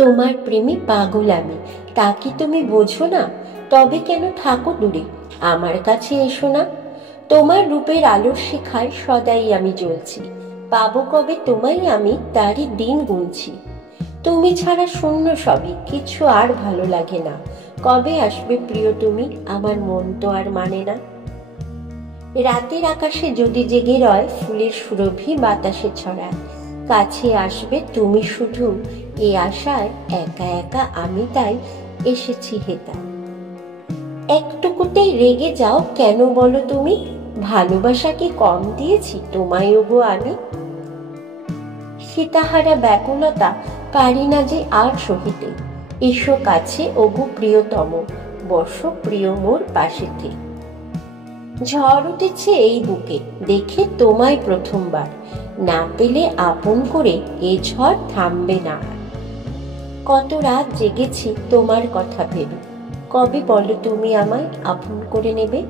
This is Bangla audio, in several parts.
তোমার প্রেমে পাগল আমি, তা কি তুমি বোঝো না? তবে কেন থাকো দূরে, আমার কাছে এসো না। তোমার রূপের আলোর শিখায় সদাই আমি জ্বলছি, পাবো কবে তোমায় আমি তারই দিন গুনছি। তুমি ছাড়া শূন্য সবই, কিছু আর ভালো লাগে না। কবে আসবে প্রিয় তুমি, আমার মন তো আর মানে না। রাতের আকাশে যদি জেগে রয় ফুলের সুরভি বাতাসে ছড়ায়, কাছে আসবে তুমি শুধু এ আশায়, একা একা আমি তাই এসেছি হেতা। একটুকুতেই রেগে যাও কেন বলো তুমি, ভালোবাসা কি কম দিয়েছি তোমায় ওগো আমি? সীতাহারা ব্যাকুলতা পারি না যে আর সহিতে, এসো কাছে ওগো প্রিয়তম, বসো প্রিয় মোর পাশেতে। ঝড় উঠেছে এই বুকে দেখে তোমায় প্রথমবার, না পেলে আপন করে এ ঝড় থামবে না। কত রাত জেগেছি তোমার কথা ভেবে, কবে বলো তুমি আমায় আপন করে নেবে?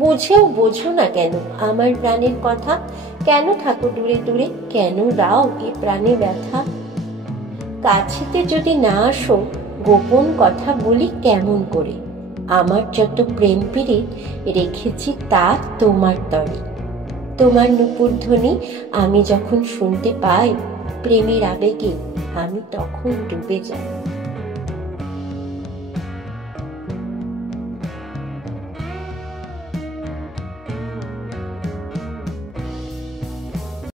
বুঝেও বোঝো না কেন আমার প্রাণের কথা, কেন থাকো দূরে দূরে, কেন দাও এ প্রাণে ব্যথা? কাছেতে যদি না আসো গোপন কথা বলি কেমন করে, আমার যত প্রেম পীড়িত রেখেছি তা তোমার তরে। তোমার নূপুর ধ্বনি আমি যখন শুনতে পাই, প্রেমের আবেগে আমি তখন ডুবে যাই।